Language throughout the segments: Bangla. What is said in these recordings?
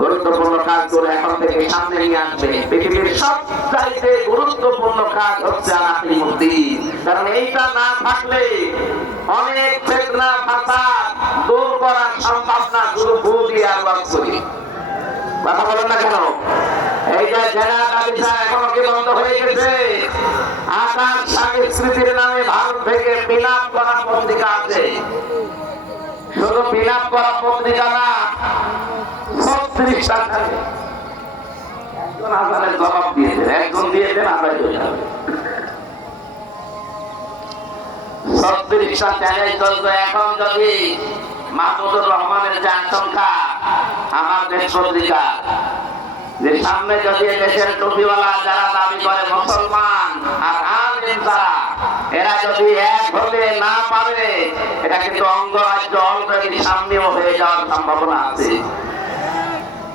গুরুত্বপূর্ণ কাজ করে এখন থেকে সামনে নিয়ে আসবে। পৃথিবীর সবচাইতে গুরুত্বপূর্ণ কাজ হচ্ছে আনাতি মূর্তি কারণ এইটা না থাকলে অনেক ফেতনা, ফাসাদ দূর করা সম্ভব না, শুধু ভূ দিয়ে আল্লাহ করি। কথা বলেন না কেন? এই যে জেলা দাবিসা এখনও কি বন্ধ হয়ে গেছে? আকাশ সংস্কৃতির নামে ভারত থেকে বিলাপ করা পত্রিকা আছে। শুধু বিলাপ করা পত্রিকা না সামনে যদি দেশের টুপিওয়ালা যারা দাবি করে মুসলমান আর আলিম তারা এরা যদি এক হতে না পারে, এটা কিন্তু অঙ্গরাজ্য অলরেডি সামনেও হয়ে যাওয়ার সম্ভাবনা আছে।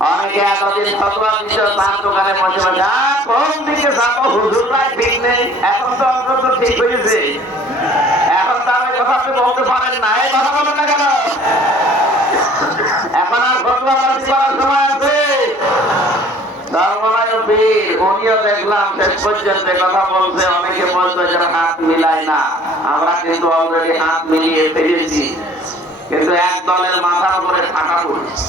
অনেকে এতদিন দোকানে বসে বসে কোন দিকে যাব? হুজুররাই ঠিক নেই, এখন তো অন্তত ঠিক হয়েছে। এখন তার ওই কথা বলতে পারেন না, এই কথা বলেন না কেন? এখন আর ফতোয়া বাজি করার সময় আছে। দেখলাম শেষ পর্যন্ত কথা বলছে, অনেকে বলছে যে হাত মিলায় না। আমরা কিন্তু অলরেডি হাত মিলিয়ে ফেলেছি। কিন্তু এক দলের মাথার উপরে পড়েছে।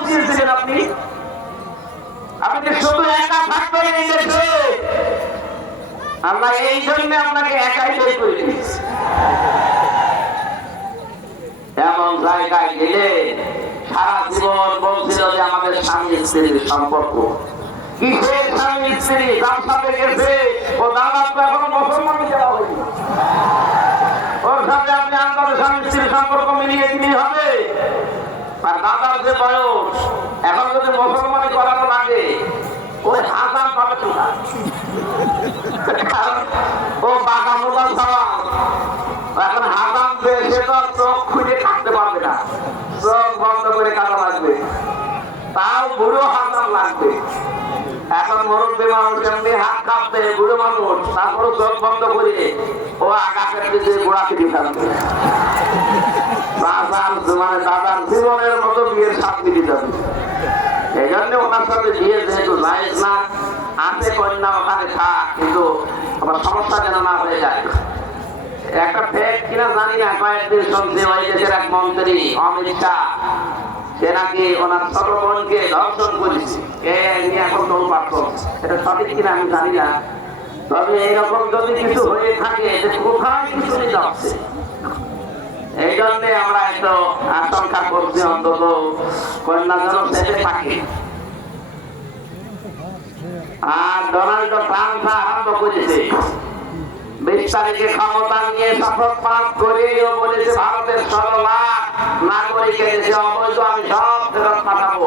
পৌঁছিয়েছিলেন আপনি? আপনি শুধু একা থাকবেন এই আল্লাহ এই জন্য আপনাকে একাই তৈরি করে দিয়েছে এমন জায়গায় গেলে সারা জীবন বলছিল যে আমাদের স্বামী স্ত্রীর সম্পর্ক। কিসের স্বামী স্ত্রী? যার সাথে গেছে। ও দাদা তো এখনও মুসলমান দেওয়া ওর সাথে আপনি আপনাদের স্বামী স্ত্রীর সম্পর্ক মিলিয়ে দিলেই হবে। আর দাদার যে বয়স যদি মুসলমানি করানো লাগে ওই হাজার পাবে ও বাঁকা মোবাইল ছাড়া এখন হাজাম সে তো চোখ খুঁজে কাটতে পারবে না, চোখ বন্ধ করে কাটা লাগবে। তাও বুড়ো হাজাম লাগবে। এখন মুরব্বী মানুষ এমনি হাত কাঁপবে বুড়ো মানুষ তারপর চোখ বন্ধ করে ও আকাশের দিকে গোড়াকে দিয়ে থাকবে দাদার জীবনের মতো বিয়ের শান্তি দিতে হবে। জন্য ওনার সাথে বিয়ে যেহেতু লাইফ না, আছে কন্যা ওখানে থাক, কিন্তু আমার সমস্যা যেন না হয়ে যায়। একটা ফেক কিনা জানি না, কয়েকদিন ওই দেশের এক মন্ত্রী, অমিত শাহ, সে নাকি ওনার ধর্ষণ করেছে। নিয়ে এখন এটা সঠিক কিনা আমি জানি না। তবে যদি কিছু হয়ে থাকে, যে কোথায় কিছু যাচ্ছে এই জন্য আমরা একটু আশঙ্কা করছি অন্তত কন্যা যেন থাকে আর ডোনাল্ড ট্রাম্প আরম্ভ করেছে। বিশ তারিখে ক্ষমতা নিয়ে শপথ পাঠ করে বলেছে, ভারতের ষোলো লাখ নাগরিকের দেশে অবৈধ, আমি সব ফেরত পাঠাবো।